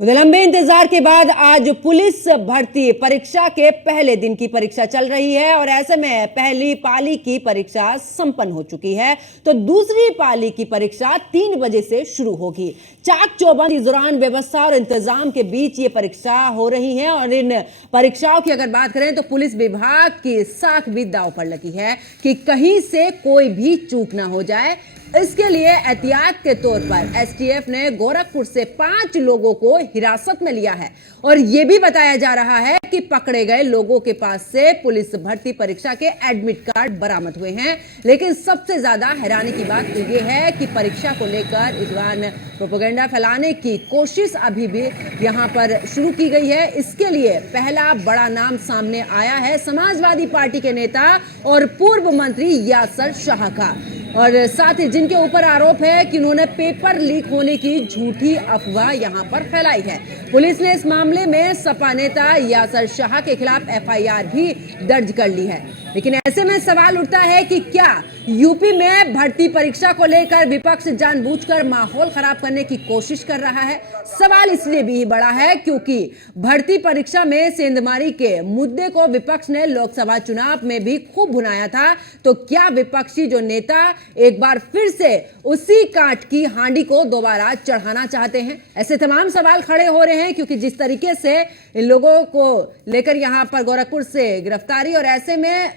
लंबे इंतजार के बाद आज पुलिस भर्ती परीक्षा के पहले दिन की परीक्षा चल रही है और ऐसे में पहली पाली की परीक्षा संपन्न हो चुकी है तो दूसरी पाली की परीक्षा 3 बजे से शुरू होगी। चाक चौबंद इस दौरान व्यवस्था और इंतजाम के बीच ये परीक्षा हो रही है और इन परीक्षाओं की अगर बात करें तो पुलिस विभाग की साख भी दांव पर लगी है कि कहीं से कोई भी चूक ना हो जाए। इसके लिए एहतियात के तौर पर एसटीएफ ने गोरखपुर से 5 लोगों को हिरासत में लिया है और यह भी बताया जा रहा है कि पकड़े गए लोगों के पास से पुलिस भर्ती परीक्षा के एडमिट कार्ड बरामद हुए हैं। लेकिन सबसे ज्यादा हैरानी की बात तो यह है कि परीक्षा को लेकर इस दौरान प्रोपेगेंडा फैलाने की कोशिश अभी भी यहां पर शुरू की गई है। इसके लिए पहला बड़ा नाम सामने आया है समाजवादी पार्टी के नेता और पूर्व मंत्री यासर शाह का, और साथ ही जिनके ऊपर आरोप है कि उन्होंने पेपर लीक होने की झूठी अफवाह यहां पर फैलाई है। पुलिस ने इस मामले में सपा नेता यासर शाह के खिलाफ एफआईआर भी दर्ज कर ली है। लेकिन ऐसे में सवाल उठता है कि क्या यूपी में भर्ती परीक्षा को लेकर विपक्ष जानबूझकर माहौल खराब करने की कोशिश कर रहा है। सवाल इसलिए भी बड़ा है क्योंकि भर्ती परीक्षा में सेंधमारी के मुद्दे को विपक्ष ने लोकसभा चुनाव में भी खूब भुनाया था। तो क्या विपक्षी जो नेता एक बार फिर से उसी कांट की हांडी को दोबारा चढ़ाना चाहते हैं? ऐसे तमाम सवाल खड़े हो रहे हैं क्योंकि जिस तरीके से इन लोगों को लेकर यहां पर गोरखपुर से गिरफ्तारी, और ऐसे में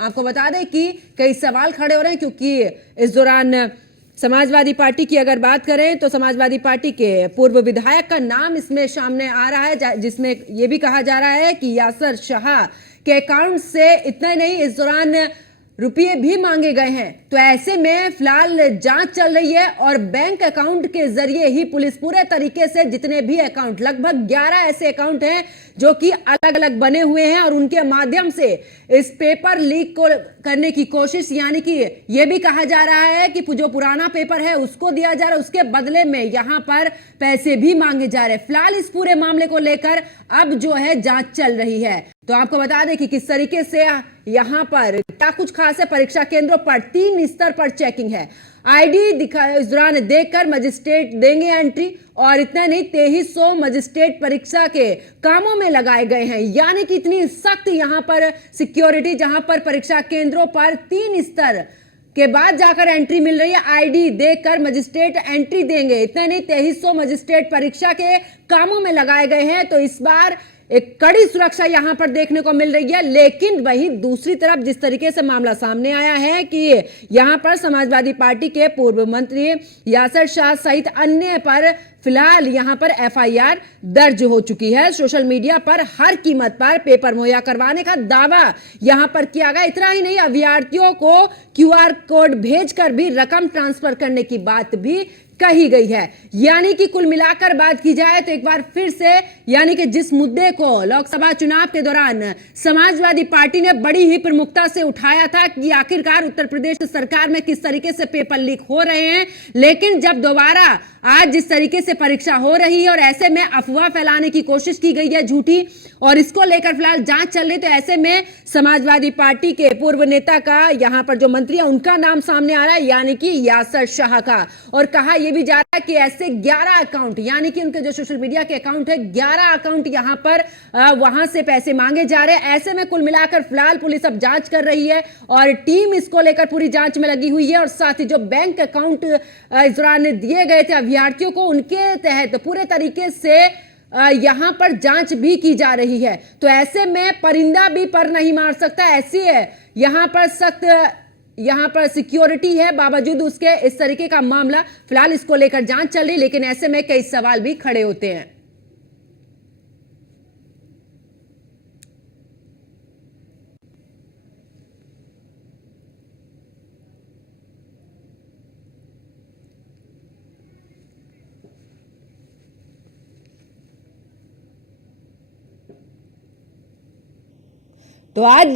आपको बता दें कि कई सवाल खड़े हो रहे हैं क्योंकि इस दौरान समाजवादी पार्टी की अगर बात करें तो समाजवादी पार्टी के पूर्व विधायक का नाम इसमें सामने आ रहा है, जिसमें यह भी कहा जा रहा है कि यासर शाह के अकाउंट से इतना ही नहीं, इस दौरान रुपये भी मांगे गए हैं। तो ऐसे में फिलहाल जांच चल रही है और बैंक अकाउंट के जरिए ही पुलिस पूरे तरीके से जितने भी अकाउंट, लगभग 11 ऐसे अकाउंट हैं जो कि अलग अलग बने हुए हैं और उनके माध्यम से इस पेपर लीक को करने की कोशिश, यानी कि यह भी कहा जा रहा है कि जो पुराना पेपर है उसको दिया जा रहा है, उसके बदले में यहां पर पैसे भी मांगे जा रहे हैं। फिलहाल इस पूरे मामले को लेकर अब जो है जांच चल रही है। तो आपको बता दें कि किस तरीके से यहां पर क्या कुछ खास है। परीक्षा केंद्रों पर 3 स्तर पर चेकिंग है। आईडी इस दौरान देखकर मजिस्ट्रेट देंगे एंट्री, और इतना नहीं 2300 मजिस्ट्रेट परीक्षा के कामों में लगाए गए हैं। यानी कि इतनी सख्त यहां पर सिक्योरिटी, जहां पर परीक्षा केंद्रों पर 3 स्तर के बाद जाकर एंट्री मिल रही है। आईडी देखकर मजिस्ट्रेट एंट्री देंगे। इतना नहीं 2300 मजिस्ट्रेट परीक्षा के कामों में लगाए गए हैं। तो इस बार एक कड़ी सुरक्षा यहां पर देखने को मिल रही है। लेकिन वहीं दूसरी तरफ जिस तरीके से मामला सामने आया है कि यहां पर समाजवादी पार्टी के पूर्व मंत्री यासर शाह सहित अन्य पर फिलहाल यहां पर एफआईआर दर्ज हो चुकी है। सोशल मीडिया पर हर कीमत पर पेपर मुहैया करवाने का दावा यहां पर किया गया। इतना ही नहीं, अभ्यर्थियों को क्यूआर कोड भेजकर भी रकम ट्रांसफर करने की बात भी कही गई है। यानी कि कुल मिलाकर बात की जाए तो एक बार फिर से, यानी कि जिस मुद्दे को लोकसभा चुनाव के दौरान समाजवादी पार्टी ने बड़ी ही प्रमुखता से उठाया था कि आखिरकार उत्तर प्रदेश सरकार में किस तरीके से पेपर लीक हो रहे हैं, लेकिन जब दोबारा आज जिस तरीके से परीक्षा हो रही है और ऐसे में अफवाह फैलाने की कोशिश की गई है झूठी, और इसको लेकर फिलहाल जांच चल रही, तो ऐसे में समाजवादी पार्टी के पूर्व नेता का यहां पर जो मंत्री है उनका नाम सामने आ रहा है, यानी कि यासर शाह का। और कहा यह भी जा रहा है कि ऐसे 11 अकाउंट, यानी कि उनके जो सोशल मीडिया के अकाउंट है 11 अकाउंट यहां पर वहां से पैसे मांगे जा रहे हैं। ऐसे में कुल मिलाकर फिलहाल पुलिस अब जांच कर रही है और टीम इसको लेकर पूरी जांच में लगी हुई है। और साथ ही जो बैंक अकाउंट इस दौरान दिए गए थे अभ्यर्थियों को, उनके तहत पूरे तरीके से यहां पर जांच भी की जा रही है। तो ऐसे में परिंदा भी पर नहीं मार सकता, ऐसी है यहां पर सख्त यहां पर सिक्योरिटी है। बावजूद उसके इस तरीके का मामला फिलहाल इसको लेकर जांच चल रही, लेकिन ऐसे में कई सवाल भी खड़े होते हैं। तो आज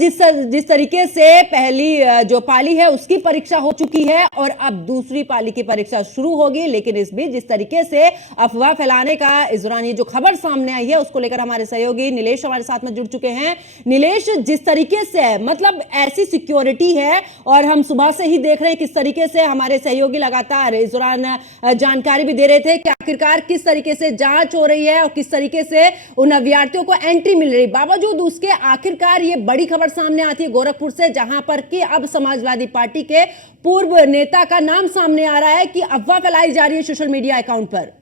जिस तरीके से पहली जो पाली है उसकी परीक्षा हो चुकी है और अब दूसरी पाली की परीक्षा शुरू होगी, लेकिन इस बीच जिस तरीके से अफवाह फैलाने का इस दौरान ये जो खबर सामने आई है उसको लेकर हमारे सहयोगी नीलेश हमारे साथ में जुड़ चुके हैं। नीलेश, जिस तरीके से मतलब ऐसी सिक्योरिटी है और हम सुबह से ही देख रहे हैं किस तरीके से हमारे सहयोगी लगातार इस दौरान जानकारी भी दे रहे थे कि आखिरकार किस तरीके से जांच हो रही है और किस तरीके से उन अभ्यर्थियों को एंट्री मिल रही। बावजूद उसके आखिरकार ये बड़ी खबर सामने आती है गोरखपुर से, जहां पर कि अब समाजवादी पार्टी के पूर्व नेता का नाम सामने आ रहा है कि अफवाह फैलाई जा रही है सोशल मीडिया अकाउंट पर।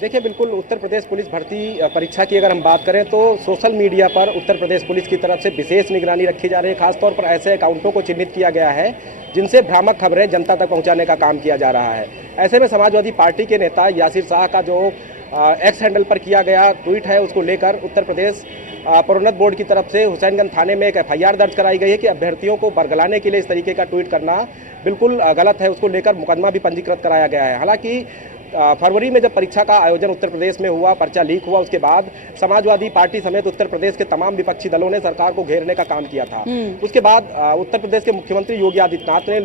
देखिए, बिल्कुल उत्तर प्रदेश पुलिस भर्ती परीक्षा की अगर हम बात करें तो सोशल मीडिया पर उत्तर प्रदेश पुलिस की तरफ से विशेष निगरानी रखी जा रही है। खासतौर पर ऐसे अकाउंटों को चिन्हित किया गया है जिनसे भ्रामक खबरें जनता तक पहुंचाने का काम किया जा रहा है। ऐसे में समाजवादी पार्टी के नेता यासिर शाह का जो एक्स हैंडल पर किया गया ट्वीट है, उसको लेकर उत्तर प्रदेश प्रोन्नत बोर्ड की तरफ से हुसैनगंज थाने में एक FIR दर्ज कराई गई है कि अभ्यर्थियों को बरगलाने के लिए इस तरीके का ट्वीट करना बिल्कुल गलत है। उसको लेकर मुकदमा भी पंजीकृत कराया गया है। हालांकि फरवरी में जब परीक्षा का आयोजन उत्तर प्रदेश में हुआ, पर्चा लीक हुआ, उसके बाद समाजवादी पार्टी समेत उत्तर प्रदेश के तमाम विपक्षी दलों ने सरकार को घेरने का काम किया था। उसके बाद उत्तर प्रदेश के मुख्यमंत्री योगी आदित्यनाथ ने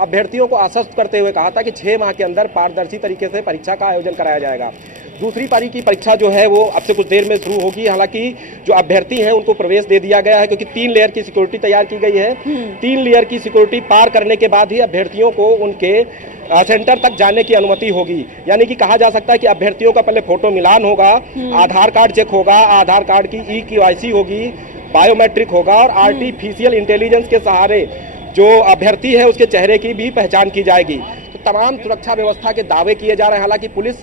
अभ्यर्थियों को आश्वस्त करते हुए कहा था कि 6 माह के अंदर पारदर्शी तरीके से परीक्षा का आयोजन कराया जाएगा। दूसरी पारी की परीक्षा जो है वो अब से कुछ देर में शुरू होगी। हालांकि जो अभ्यर्थी हैं उनको प्रवेश दे दिया गया है, क्योंकि 3 लेयर की सिक्योरिटी तैयार की गई है। 3 लेयर की सिक्योरिटी पार करने के बाद ही अभ्यर्थियों को उनके सेंटर तक जाने की अनुमति होगी। यानी कि कहा जा सकता है कि अभ्यर्थियों का पहले फोटो मिलान होगा, आधार कार्ड चेक होगा, आधार कार्ड की E-KYC होगी, बायोमेट्रिक होगा और आर्टिफिशियल इंटेलिजेंस के सहारे जो अभ्यर्थी है उसके चेहरे की भी पहचान की जाएगी। तो तमाम सुरक्षा व्यवस्था के दावे किए जा रहे हैं। हालांकि पुलिस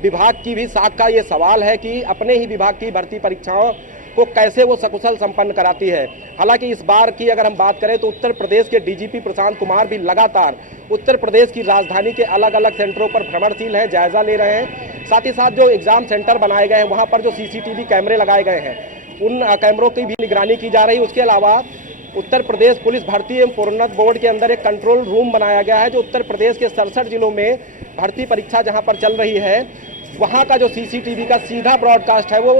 विभाग की भी साख का ये सवाल है कि अपने ही विभाग की भर्ती परीक्षाओं को कैसे वो सकुशल संपन्न कराती है। हालांकि इस बार की अगर हम बात करें तो उत्तर प्रदेश के DGP प्रशांत कुमार भी लगातार उत्तर प्रदेश की राजधानी के अलग अलग सेंटरों पर भ्रमणशील हैं, जायजा ले रहे हैं। साथ ही साथ जो एग्जाम सेंटर बनाए गए हैं वहाँ पर जो CCTV कैमरे लगाए गए हैं उन कैमरों की भी निगरानी की जा रही है। उसके अलावा उत्तर प्रदेश पुलिस भर्ती एवं प्रोन्नत बोर्ड के अंदर एक कंट्रोल रूम बनाया गया है, जो उत्तर प्रदेश के 67 जिलों में भर्ती परीक्षा जहां पर चल रही है वहां का जो CCTV का सीधा ब्रॉडकास्ट है वो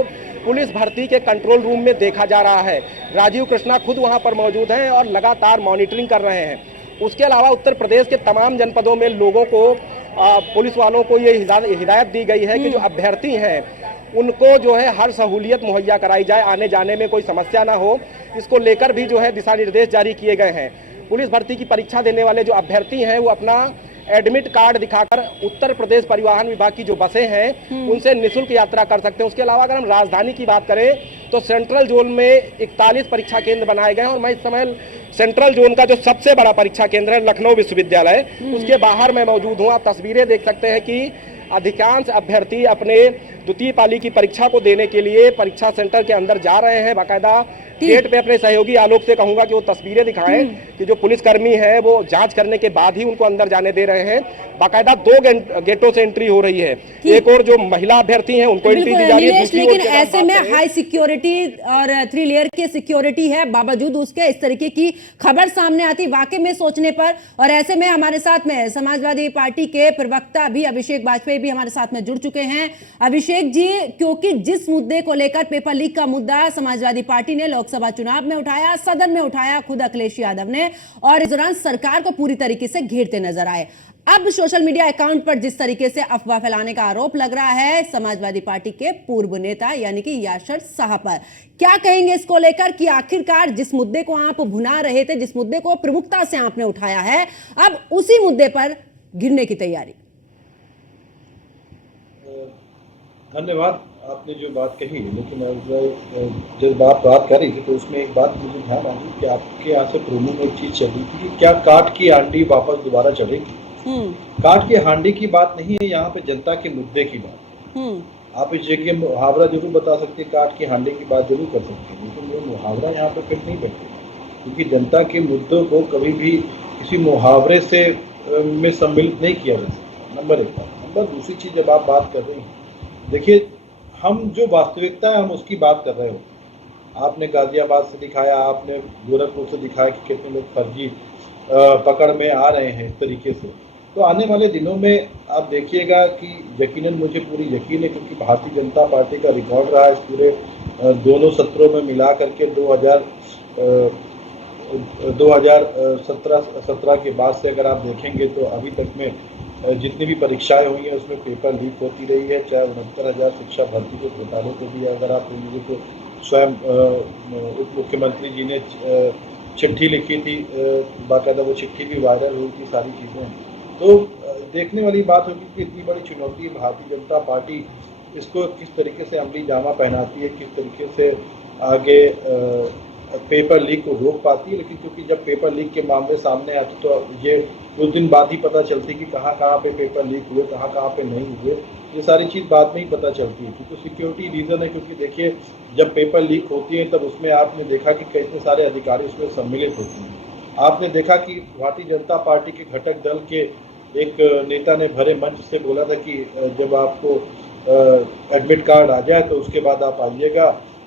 पुलिस भर्ती के कंट्रोल रूम में देखा जा रहा है। राजीव कृष्णा खुद वहां पर मौजूद हैं और लगातार मॉनिटरिंग कर रहे हैं। उसके अलावा उत्तर प्रदेश के तमाम जनपदों में लोगों को पुलिस वालों को ये हिदायत दी गई है कि जो अभ्यर्थी हैं उनको जो है हर सहूलियत मुहैया कराई जाए, आने जाने में कोई समस्या ना हो। इसको लेकर भी जो है दिशा निर्देश जारी किए गए हैं। पुलिस भर्ती की परीक्षा देने वाले जो अभ्यर्थी हैं वो अपना एडमिट कार्ड दिखाकर उत्तर प्रदेश परिवहन विभाग की जो बसें हैं उनसे निःशुल्क यात्रा कर सकते हैं। उसके अलावा अगर हम राजधानी की बात करें तो सेंट्रल जोन में 41 परीक्षा केंद्र बनाए गए हैं और मैं इस समय सेंट्रल जोन का जो सबसे बड़ा परीक्षा केंद्र है लखनऊ विश्वविद्यालय, उसके बाहर मैं मौजूद हूँ। आप तस्वीरें देख सकते हैं कि अधिकांश अभ्यर्थी अपने द्वितीय पाली की परीक्षा को देने के लिए परीक्षा सेंटर के अंदर जा रहे हैं। बाकायदा गेट पे अपने सहयोगी आलोक से कहूंगा कि वो तस्वीरें दिखाएं कि जो पुलिसकर्मी है वो जांच करने के बाद ही उनको अंदर जाने दे रहे हैं। बाकायदा 2 गेटों से एंट्री हो रही है। एक और जो महिला अभ्यर्थी हैं उनको एंट्री दी जा रही है। लेकिन ऐसे में हाई सिक्योरिटी और 3 लेयर की सिक्योरिटी है, बावजूद उसके इस तरीके की खबर सामने आती वाकई में सोचने पर। और ऐसे में हमारे साथ में समाजवादी पार्टी के प्रवक्ता भी अभिषेक बाजपेयी भी हमारे साथ में जुड़ चुके हैं। अभिषेक जी, क्योंकि जिस मुद्दे को लेकर पेपर लीक का मुद्दा समाजवादी पार्टी ने लोकसभा चुनाव में उठाया, सदन में उठाया खुद अखिलेश यादव ने, और इस दौरान सरकार को पूरी तरीके से घेरते नजर आए। अब सोशल मीडिया अकाउंट पर जिस तरीके से अफवाह फैलाने का आरोप लग रहा है समाजवादी पार्टी के पूर्व नेता यानी कि यासिर शाह पर, क्या कहेंगे इसको लेकर कि आखिरकार जिस मुद्दे को आप भुना रहे थे, जिस मुद्दे को प्रमुखता से आपने उठाया है, अब उसी मुद्दे पर गिरने की तैयारी? धन्यवाद, आपने जो बात कही, लेकिन जब आप बात कर रही थी तो उसमें एक बात मुझे ध्यान आई कि आपके यहाँ से प्रोमो में एक चीज चल रही थी कि क्या काट की हांडी वापस दोबारा चढ़ेगी। काट की हांडी की बात नहीं है, यहाँ पे जनता के मुद्दे की बात। आप इस जगह मुहावरा जरूर बता सकते हैं, काट की हांडी की बात जरूर कर सकते हैं, लेकिन वो मुहावरा यहाँ पे फिट नहीं बैठेगा, क्योंकि जनता के मुद्दों को कभी भी किसी मुहावरे से में सम्मिलित नहीं किया जा सकता। नंबर 1 बात। नंबर दूसरी चीज, जब आप बात कर रही हैं, देखिए हम जो वास्तविकता है हम उसकी बात कर रहे हो। आपने गाजियाबाद से दिखाया, आपने गोरखपुर से दिखाया कि कितने लोग फर्जी पकड़ में आ रहे हैं इस तरीके से। तो आने वाले दिनों में आप देखिएगा कि यकीनन मुझे पूरी यकीन है, क्योंकि भारतीय जनता पार्टी का रिकॉर्ड रहा है इस पूरे दोनों सत्रों में मिला करके 2017 के बाद से अगर आप देखेंगे तो अभी तक में जितनी भी परीक्षाएं हुई हैं उसमें पेपर लीक होती रही है। चाहे 69,000 शिक्षा भर्ती के घोटालों को भी अगर आप लेंगे तो स्वयं उप मुख्यमंत्री जी ने चिट्ठी लिखी थी, बाकायदा वो चिट्ठी भी वायरल हुई थी, सारी चीज़ें। तो देखने वाली बात होगी कि इतनी बड़ी चुनौती भारतीय जनता पार्टी इसको किस तरीके से अमली जामा पहनाती है, किस तरीके से आगे पेपर लीक को रोक पाती है। लेकिन क्योंकि जब पेपर लीक के मामले सामने आते तो ये कुछ दिन बाद ही पता चलती कि कहाँ कहाँ पे पेपर लीक हुए, कहाँ कहाँ पे नहीं हुए, ये सारी चीज़ बाद में ही पता चलती है। क्योंकि सिक्योरिटी रीज़न है, क्योंकि देखिए जब पेपर लीक होती है तब उसमें आपने देखा कि कितने सारे अधिकारी उसमें सम्मिलित होते हैं। आपने देखा कि भारतीय जनता पार्टी के घटक दल के एक नेता ने भरे मंच से बोला था कि जब आपको एडमिट कार्ड आ जाए तो उसके बाद आप आइएगा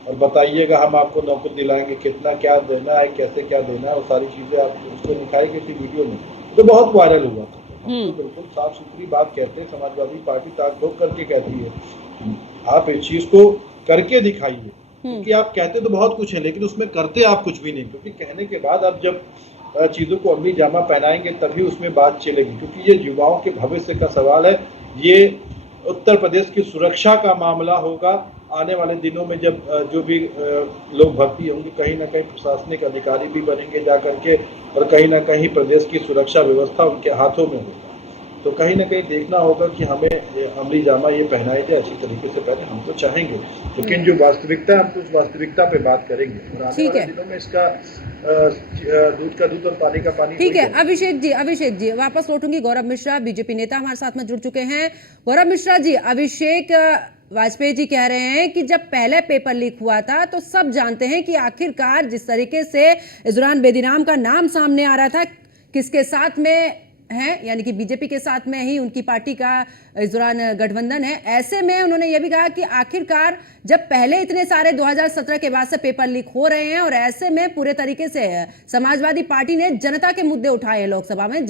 और बताइएगा, हम आपको नौकरी दिलाएंगे, कितना क्या देना है, कैसे क्या देना है, वो सारी चीज़ें आप उसको दिखाई गई थी वीडियो में, तो बहुत वायरल हुआ था। हम तो बिल्कुल साफ सुथरी बात कहते हैं, समाजवादी पार्टी ताक ठोक करके कहती है आप इस चीज़ को करके दिखाइए, क्योंकि आप कहते तो बहुत कुछ है लेकिन उसमें करते आप कुछ भी नहीं। क्योंकि कहने के बाद आप जब चीज़ों को अमली जामा पहनाएंगे तभी उसमें बात चलेगी, क्योंकि ये युवाओं के भविष्य का सवाल है। ये उत्तर प्रदेश की सुरक्षा का मामला होगा। आने वाले दिनों में जब जो भी लोग भर्ती होंगे, कहीं ना कहीं प्रशासनिक अधिकारी भी बनेंगे जा करके, और कहीं ना कहीं प्रदेश की सुरक्षा व्यवस्था उनके हाथों में होगा। तो कहीं ना कहीं देखना होगा कि हमें अमली जामा ये पहनाया जाए अच्छी तरीके से पहने, हम तो चाहेंगे। लेकिन जो वास्तविकता है, हम तो उस वास्तविकता पे बात करेंगे और आने वाले दिनों में इसका दूध का दूध और पानी का पानी। ठीक है अभिषेक जी वापस लौटूंगी। गौरव मिश्रा बीजेपी नेता हमारे साथ में जुड़ चुके हैं। गौरव मिश्रा जी, अभिषेक वाजपेयी जी कह रहे हैं कि जब पहले पेपर लीक हुआ था तो सब जानते हैं कि आखिरकार जिस तरीके से इस दौरान बेदीराम का नाम सामने आ रहा था, किसके साथ में है, यानी कि बीजेपी के साथ में ही उनकी पार्टी का इस दौरान गठबंधन है। ऐसे में उन्होंने यह भी कहा कि आखिरकार जब पहले इतने सारे 2017 के बाद से पेपर लीक हो रहे हैं और ऐसे में पूरे तरीके से समाजवादी पार्टी ने जनता के मुद्दे उठाए हैं लोकसभा में,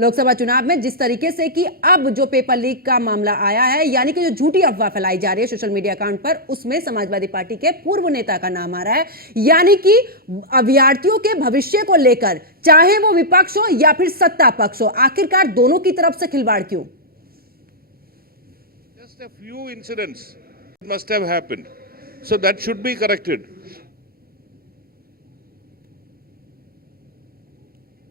लोकसभा चुनाव में, जिस तरीके से कि अब जो पेपर लीक का मामला आया है, यानी कि जो झूठी अफवाह फैलाई जा रही है सोशल मीडिया अकाउंट पर, उसमें समाजवादी पार्टी के पूर्व नेता का नाम आ रहा है। यानी कि अभ्यर्थियों के भविष्य को लेकर, चाहे वो विपक्ष हो या फिर सत्ता पक्ष हो, आखिरकार दोनों की तरफ से खिलवाड़ क्यों? Just a few incidents must have happened, so that should be corrected.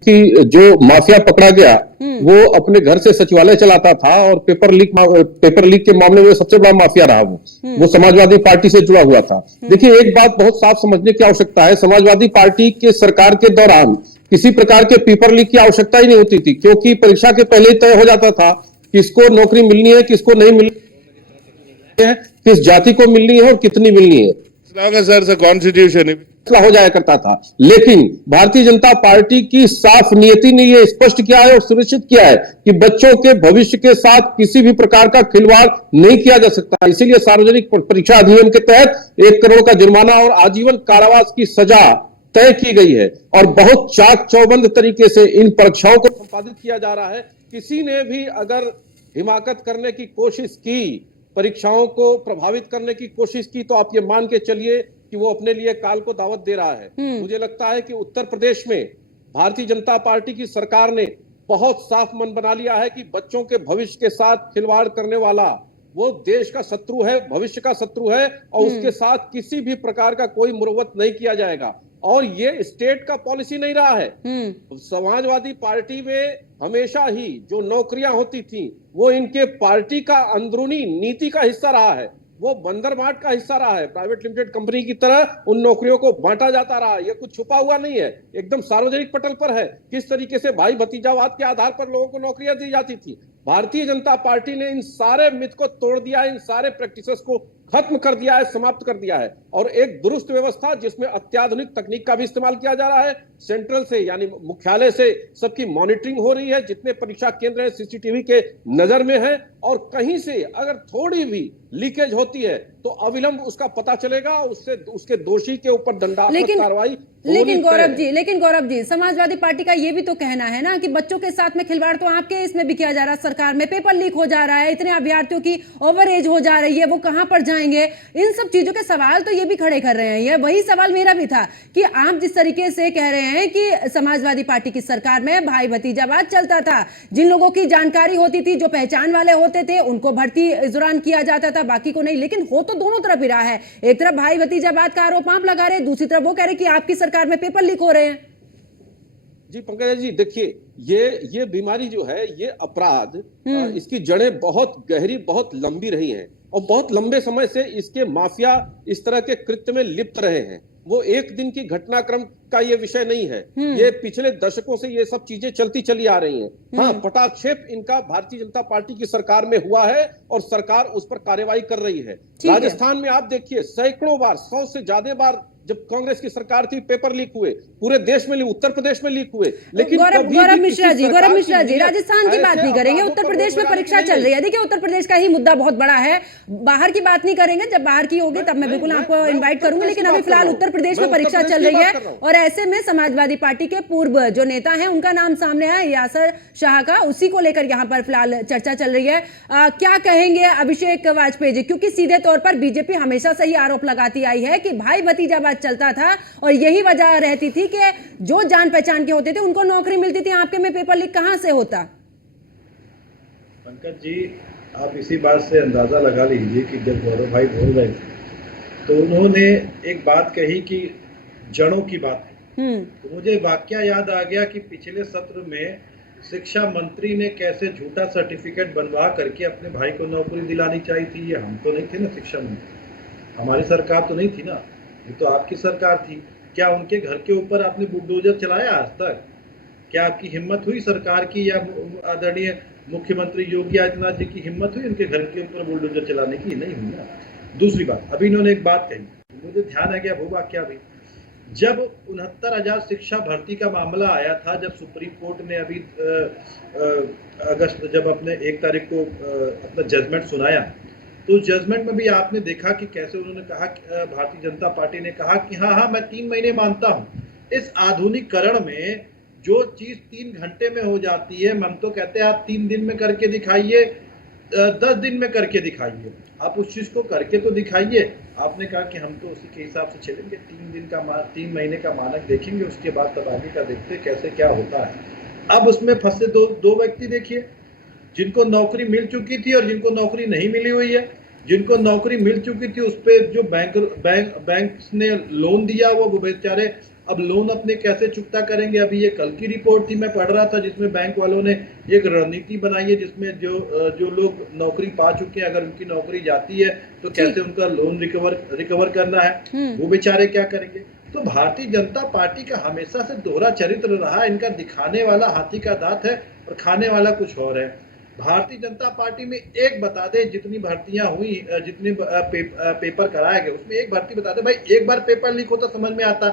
कि जो माफिया पकड़ा गया वो अपने घर से सचिवालय चलाता था और पेपर लीक के मामले में सबसे बड़ा माफिया रहा वो समाजवादी पार्टी से जुड़ा हुआ था। देखिए, एक बात बहुत साफ समझने की आवश्यकता है, समाजवादी पार्टी के सरकार के दौरान किसी प्रकार के पेपर लीक की आवश्यकता ही नहीं होती थी, क्योंकि परीक्षा के पहले ही तय हो जाता था किसको नौकरी मिलनी है, किसको नहीं मिलनी है, किस जाति को मिलनी है और कितनी मिलनी है, कॉन्स्टिट्यूशन हो जाया करता था। लेकिन भारतीय जनता पार्टी की साफ नियति ने यह स्पष्ट किया है और सुनिश्चित किया है कि बच्चों के भविष्य के साथ किसी भी प्रकार का खिलवाड़ नहीं किया जा सकता। इसीलिए सार्वजनिक परीक्षा अधिनियम के तहत 1 करोड़ का जुर्माना और आजीवन कारावास की सजा तय की गई है और बहुत चाक चौबंद तरीके से इन परीक्षाओं को संपादित किया जा रहा है। किसी ने भी अगर हिमाकत करने की कोशिश की, परीक्षाओं को प्रभावित करने की कोशिश की, तो आप ये मान के चलिए कि वो अपने लिए काल को दावत दे रहा है। मुझे लगता है कि उत्तर प्रदेश में भारतीय जनता पार्टी की सरकार ने बहुत साफ मन बना लिया है कि बच्चों के भविष्य के साथ खिलवाड़ करने वाला वो देश का शत्रु है, भविष्य का शत्रु है, और उसके साथ किसी भी प्रकार का कोई मुरव्वत नहीं किया जाएगा। और ये स्टेट का पॉलिसी नहीं रहा है। समाजवादी पार्टी में हमेशा ही जो नौकरियां होती थी वो इनके पार्टी का अंदरूनी नीति का हिस्सा रहा है, वो बंदर बाट का हिस्सा रहा है। प्राइवेट लिमिटेड कंपनी की तरह उन नौकरियों को बांटा जाता रहा। ये कुछ छुपा हुआ नहीं है, एकदम सार्वजनिक पटल पर है किस तरीके से भाई भतीजावाद के आधार पर लोगों को नौकरियां दी जाती थी। भारतीय जनता पार्टी ने इन सारे मिथ को तोड़ दिया है, इन सारे प्रैक्टिसेस को खत्म कर दिया है, समाप्त कर दिया है, और एक दुरुस्त व्यवस्था जिसमें अत्याधुनिक तकनीक का भी इस्तेमाल किया जा रहा है। सेंट्रल से यानी मुख्यालय से सबकी मॉनिटरिंग हो रही है, जितने परीक्षा केंद्र हैं सीसीटीवी के नजर में है, और कहीं से अगर थोड़ी भी लीकेज होती है तो अविलंब उसका पता चलेगा, उससे उसके दोषी के ऊपर दंडात्मक कार्रवाई। लेकिन गौरव जी समाजवादी पार्टी का ये भी तो कहना है ना कि बच्चों के साथ में खिलवाड़ तो आपके इसमें भी किया जा रहा है, सरकार में पेपर लीक हो जा रहा है, इतने अभ्यर्थियों की ओवर एज हो जा रही है, वो कहां पर जाएंगे? आएंगे, इन सब चीजों के सवाल तो ये भी खड़े कर रहे हैं। ये वही सवाल मेरा भी था कि आप जिस तरीके से कह रहे हैं कि समाजवादी पार्टी की सरकार में भाई भतीजावाद चलता था, जिन लोगों की जानकारी होती थी, जो पहचान वाले होते थे, उनको भर्ती इस दौरान किया जाता था, बाकी को नहीं। लेकिन हो तो दोनों तरफ ही रहा है। एक तरफ भाई भतीजावाद का आरोप आप लगा रहे हैं, दूसरी तरफ वो कह रहे हैं कि आपकी सरकार में पेपर लीक हो रहे हैं। जी पंकज जी, देखिए ये बीमारी जो है, ये अपराध, इसकी जड़ें बहुत गहरी, बहुत लंबी रही हैं और बहुत लंबे समय से इसके माफिया इस तरह के कृत्य में लिप्त रहे हैं। वो एक दिन की घटनाक्रम का ये विषय नहीं है, ये पिछले दशकों से ये सब चीजें चलती चली आ रही हैं। हाँ, पटाक्षेप इनका भारतीय जनता पार्टी की सरकार में हुआ है और सरकार उस पर कार्रवाई कर रही है। राजस्थान में आप देखिए, सैकड़ों बार, 100 से ज्यादा बार जब कांग्रेस की सरकार थी पेपर लीक हुए, पूरे देश में, उत्तर प्रदेश में लीक हुए। लेकिन गौरव मिश्रा जी, राजस्थान की बात नहीं करेंगे, उत्तर प्रदेश में परीक्षा चल रही है। देखिए, उत्तर प्रदेश का ही मुद्दा बहुत बड़ा है, बाहर की बात नहीं करेंगे। जब बाहर की होगी तब मैं बिल्कुल आपको इन्वाइट करूंगी, लेकिन अभी फिलहाल उत्तर प्रदेश में परीक्षा चल रही है और ऐसे में समाजवादी पार्टी के पूर्व जो नेता है उनका नाम सामने है, यासर शाह का, उसी को लेकर यहाँ पर फिलहाल चर्चा चल रही है। क्या कहेंगे अभिषेक वाजपेयी जी, क्योंकि सीधे तौर पर बीजेपी हमेशा से ही आरोप लगाती आई है कि भाई भतीजावाद चलता था और यही वजह रहती थी कि जो जान पहचान के होते थे उनको नौकरी मिलती थी। आपके में पेपर लीक कहां से होता? पंकज जी, आप इसी बात से अंदाजा लगा लीजिए कि जब गौरव भाई बोल रहे थे तो उन्होंने एक बात कही कि जड़ों की बात है। तो मुझे वाकया याद आ गया कि पिछले सत्र में शिक्षा मंत्री ने कैसे झूठा सर्टिफिकेट बनवा करके अपने भाई को नौकरी दिलानी चाहिए थी। ये हम तो नहीं थे ना शिक्षा मंत्री, हमारी सरकार तो नहीं थी ना, ये तो आपकी सरकार थी। क्या उनके घर के ऊपर आपने बुलडोजर चलाया आज तक? क्या आपकी हिम्मत हुई सरकार की, या आदरणीय मुख्यमंत्री योगी आदित्यनाथ जी की हिम्मत हुई उनके घर के ऊपर बुलडोजर चलाने की? नहीं हुई ना। दूसरी बात, अभी इन्होंने एक बात कही, मुझे ध्यान आ गया वो वाकया भी, जब 69,000 शिक्षा भर्ती का मामला आया था, जब सुप्रीम कोर्ट ने अभी अगस्त, जब अपने 1 तारीख को अपना जजमेंट सुनाया, तो जजमेंट में भी आपने देखा कि कैसे उन्होंने कहा, भारतीय जनता पार्टी ने कहा कि हाँ मैं 3 महीने मानता हूँ। इस आधुनिकीकरण में जो चीज 3 घंटे में हो जाती है, हम तो कहते हैं आप 3 दिन में करके दिखाइए, 10 दिन में करके दिखाइए, आप उस चीज को करके तो दिखाइए। आपने कहा कि हम तो उसी के हिसाब से चलेंगे, 3 महीने का मानक देखेंगे, उसके बाद तब आगे का देखते कैसे क्या होता है। अब उसमें फंसे दो व्यक्ति देखिए, जिनको नौकरी मिल चुकी थी और जिनको नौकरी नहीं मिली हुई है। जिनको नौकरी मिल चुकी थी उस पे जो बैंक ने लोन दिया, वो बेचारे अब लोन अपने कैसे चुकता करेंगे। अभी ये कल की रिपोर्ट थी, मैं पढ़ रहा था, जिसमें बैंक वालों ने एक रणनीति बनाई है, जिसमें जो लोग नौकरी पा चुके हैं, अगर उनकी नौकरी जाती है तो कैसे उनका लोन रिकवर करना है, वो बेचारे क्या करेंगे। तो भारतीय जनता पार्टी का हमेशा से दोहरा चरित्र रहा, इनका दिखाने वाला हाथी का दांत है और खाने वाला कुछ और है। भारतीय जनता पार्टी में एक बता दे, जितनी भर्तियां हुई, जितने पेपर कराए गए, उसमें एक भर्ती बता दे भाई, एक बार पेपर लीक होता समझ में आता,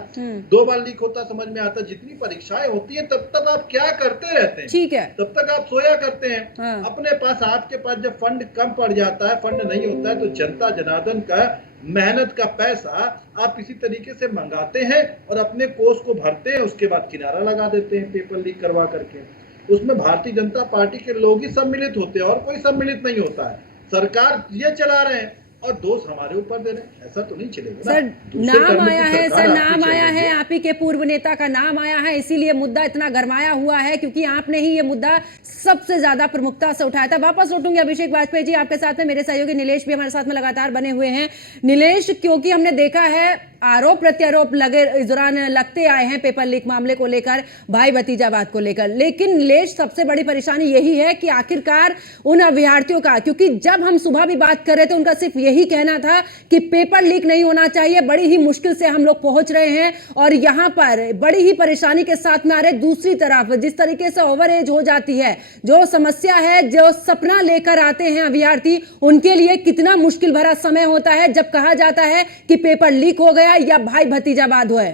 2 बार लीक होता समझ में आता। जितनी परीक्षाएं होती है तब तक आप क्या करते रहते हैं? ठीक है, तब तक आप सोया करते हैं। हाँ। अपने पास, आपके पास जब फंड कम पड़ जाता है, फंड नहीं होता है, तो जनता जनार्दन का मेहनत का पैसा आप इसी तरीके से मंगाते हैं और अपने कोष को भरते हैं, उसके बाद किनारा लगा देते हैं पेपर लीक करवा करके। उसमें भारतीय जनता पार्टी के लोग ही सम्मिलित होते हैं और कोई सम्मिलित नहीं होता है। सरकार ये चला रहे हैं और दोष हमारे ऊपर दे रहे हैं, ऐसा तो नहीं चलेगा। सर नाम आया है, नाम आया है, आप ही के पूर्व नेता का नाम आया है, इसीलिए मुद्दा इतना गरमाया हुआ है, क्योंकि आपने ही ये मुद्दा सबसे ज्यादा प्रमुखता से उठाया था। वापस लौटूंगी अभिषेक वाजपेयी जी आपके साथ में, मेरे सहयोगी नीलेश भी हमारे साथ में लगातार बने हुए हैं। नीलेश, क्योंकि हमने देखा है आरोप प्रत्यारोप लगे इस दौरान लगते आए हैं पेपर लीक मामले को लेकर, भाई भतीजावाद को लेकर, लेकिन नीलेश सबसे बड़ी परेशानी यही है कि आखिरकार उन अभ्यर्थियों का, क्योंकि जब हम सुबह भी बात कर रहे थे उनका सिर्फ यही कहना था कि पेपर लीक नहीं होना चाहिए, बड़ी ही मुश्किल से हम लोग पहुंच रहे हैं और यहां पर बड़ी ही परेशानी के साथ में आ रहे। दूसरी तरफ जिस तरीके से ओवर एज हो जाती है, जो समस्या है, जो सपना लेकर आते हैं अभ्यर्थी, उनके लिए कितना मुश्किल भरा समय होता है जब कहा जाता है कि पेपर लीक हो गया या भाई भतीजावाद हुआ है।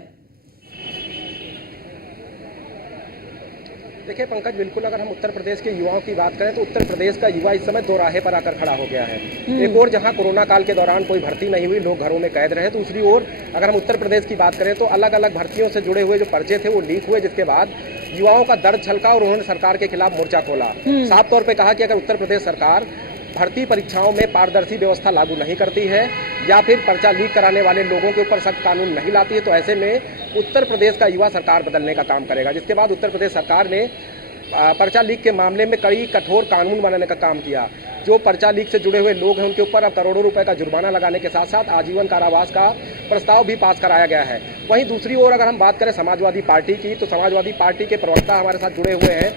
देखिए पंकज, बिल्कुल अगर हम उत्तर प्रदेश के युवाओं की बात करें तो उत्तर प्रदेश का युवा इस समय 2 राहे पर आकर खड़ा हो गया है। एक और जहां कोरोना काल के दौरान कोई भर्ती नहीं हुई, लोग घरों में कैद रहे, दूसरी ओर अगर हम उत्तर प्रदेश की बात करें तो अलग अलग भर्तियों से जुड़े हुए जो पर्चे थे वो लीक हुए, जिसके बाद युवाओं का दर्द छलका और उन्होंने सरकार के खिलाफ मोर्चा खोला। साफ तौर पर कहा कि अगर उत्तर प्रदेश सरकार भर्ती परीक्षाओं में पारदर्शी व्यवस्था लागू नहीं करती है या फिर पर्चा लीक कराने वाले लोगों के ऊपर सख्त कानून नहीं लाती है, तो ऐसे में उत्तर प्रदेश का युवा सरकार बदलने का काम करेगा। जिसके बाद उत्तर प्रदेश सरकार ने पर्चा लीक के मामले में कड़ी कठोर कानून बनाने का काम किया। जो पर्चा लीक से जुड़े हुए लोग हैं उनके ऊपर अब करोड़ों रुपए का जुर्माना लगाने के साथ साथ आजीवन कारावास का प्रस्ताव भी पास कराया गया है। वहीं दूसरी ओर अगर हम बात करें समाजवादी पार्टी की, तो समाजवादी पार्टी के प्रवक्ता हमारे साथ जुड़े हुए हैं।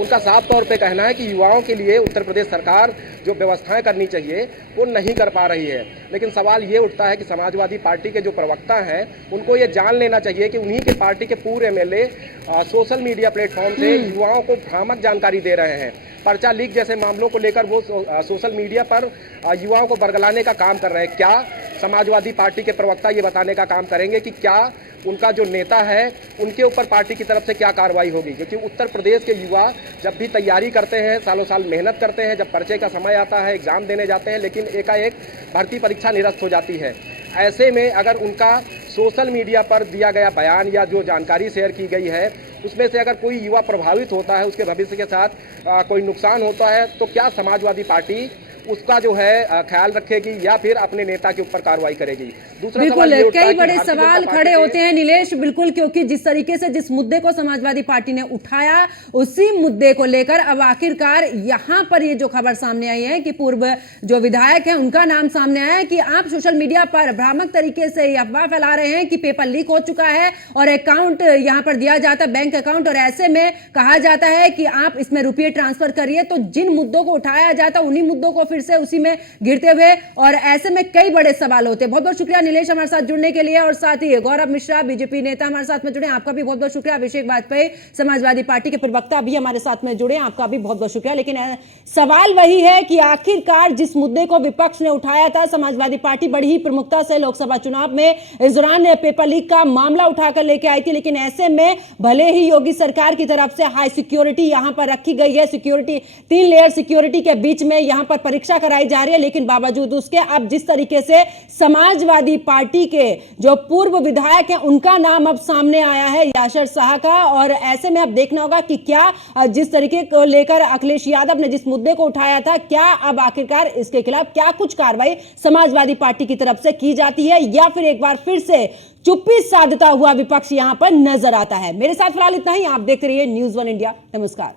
उनका साफ तौर पे कहना है कि युवाओं के लिए उत्तर प्रदेश सरकार जो व्यवस्थाएं करनी चाहिए वो नहीं कर पा रही है। लेकिन सवाल ये उठता है कि समाजवादी पार्टी के जो प्रवक्ता हैं उनको ये जान लेना चाहिए कि उन्हीं के पार्टी के पूरे एमएलए सोशल मीडिया प्लेटफॉर्म से युवाओं को भ्रामक जानकारी दे रहे हैं। पर्चा लीक जैसे मामलों को लेकर वो सोशल मीडिया पर युवाओं को बरगलाने का काम कर रहे हैं। क्या समाजवादी पार्टी के प्रवक्ता ये बताने का काम करेंगे कि क्या उनका जो नेता है उनके ऊपर पार्टी की तरफ से क्या कार्रवाई होगी? क्योंकि उत्तर प्रदेश के युवा जब भी तैयारी करते हैं, सालों साल मेहनत करते हैं, जब पर्चे का समय आता है, एग्जाम देने जाते हैं, लेकिन एकाएक भर्ती परीक्षा निरस्त हो जाती है। ऐसे में अगर उनका सोशल मीडिया पर दिया गया बयान या जो जानकारी शेयर की गई है उसमें से अगर कोई युवा प्रभावित होता है, उसके भविष्य के साथ कोई नुकसान होता है, तो क्या समाजवादी पार्टी उसका जो है ख्याल रखेगी या फिर अपने नेता के ऊपर कार्रवाई करेगी? दूसरा बिल्कुल, सवाल कई बड़े सवाल खड़े होते हैं नीलेश, बिल्कुल, क्योंकि जिस तरीके से जिस मुद्दे को समाजवादी पार्टी ने उठाया उसी मुद्दे को लेकर अब आखिरकार यहां पर ये जो खबर सामने आई है कि पूर्व जो विधायक हैं उनका नाम सामने आया है कि आप सोशल मीडिया पर भ्रामक तरीके से अफवाह फैला रहे हैं कि पेपर लीक हो चुका है और अकाउंट यहां पर दिया जाता है, बैंक अकाउंट, और ऐसे में कहा जाता है कि आप इसमें रुपये ट्रांसफर करिए। तो जिन मुद्दों को उठाया जाता है उन्हीं मुद्दों को फिर से उसी में गिरते हुए, और ऐसे में कई बड़े सवाल होते हैं। बहुत बहुत शुक्रिया नीलेश हमारे साथ जुड़ने के लिए, और साथ ही गौरव मिश्रा बीजेपी नेता हमारे साथ में जुड़े, आपका भी बहुत बहुत शुक्रिया। अभिषेक वाजपेयी समाजवादी पार्टी के प्रवक्ता भी हमारे साथ में जुड़े, आपका भी बहुत बहुत शुक्रिया। लेकिन सवाल वही है कि आखिरकार जिस मुद्दे को विपक्ष ने उठाया था, समाजवादी पार्टी बड़ी ही प्रमुखता से लोकसभा चुनाव में इस दौरान पेपर लीक का मामला उठाकर लेके आई थी, लेकिन ऐसे में भले ही योगी सरकार की तरफ से हाई सिक्योरिटी यहां पर रखी गई है, सिक्योरिटी 3 लेयर सिक्योरिटी के बीच में यहां पर परीक्षा कराई जा रही है, लेकिन बावजूद उसके अब जिस तरीके से समाजवादी पार्टी के जो पूर्व विधायक हैं उनका नाम अब सामने आया है, याशर शाह का, और ऐसे में अब देखना होगा कि क्या जिस तरीके को लेकर अखिलेश यादव ने जिस मुद्दे को उठाया था, क्या अब आखिरकार इसके खिलाफ क्या कुछ कार्रवाई समाजवादी पार्टी की तरफ से की जाती है, या फिर एक बार फिर से चुप्पी साधता हुआ विपक्ष यहां पर नजर आता है। मेरे साथ फिलहाल इतना ही, आप देखते रहिए न्यूज़ 1 इंडिया। नमस्कार।